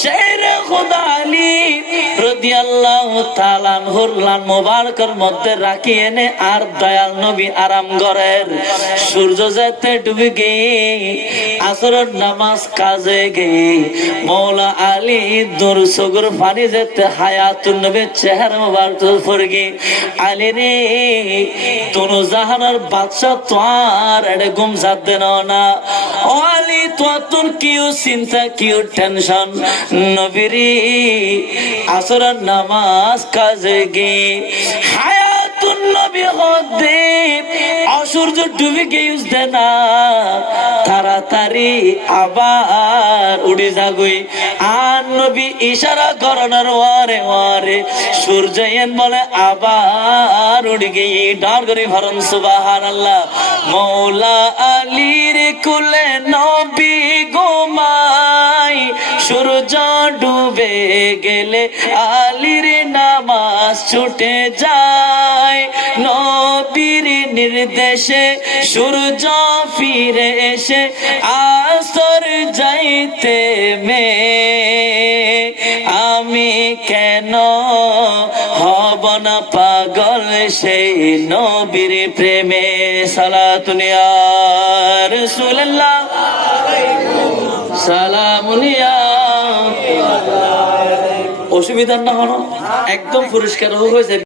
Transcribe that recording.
শের খুদা আলী রাদিয়াল্লাহু তাআলা আনহুর লান মুবারকের মধ্যে রাখি এনে আর দয়াল নবী আরাম করেন। সূর্য যেতে ডুবে গিয়ে আসরের নামাজ কাজে গিয়ে মৌলা আলী দূর সগর পানি যেতে হায়াতুন নবীর চেহারা মুবারক পড়ে গিয়ে আলী রে তোনো জাহানের বাদশা তোর এড়ে ঘুম যাতে না। ও আলী তোর কিউ চিন্তা কিউ টেনশন নবীরি আসরের নামাজ কাজে গিয়ে হায়াতুন নবী হদে অসূর্য ডুবে গিয়ে না তাড়াতাড়ি আবার উড়ি যাগুই আর নবী ইশারা করনার ওয়ারে ওয়ারে সূর্য এন বলে আবার উড়ি গিয়ে ডার করি ভরন সুবহানাল্লাহ। মৌলা আলীর কুলে নবী গোমাই সূর্য ডুবে গেলে আলীর নামাজ ছুটে যায়। নবীর নির্দেশে সূর্য ফিরে এসে আসর যাইতে মে আমি কেন হব না পাগল সেই নবীর প্রেমে। সালাতুন ইয়া রাসূলুল্লাহ সালামুন ইয়া। অসুবিধা না হলো একদম পরিষ্কার হয়ে যায়।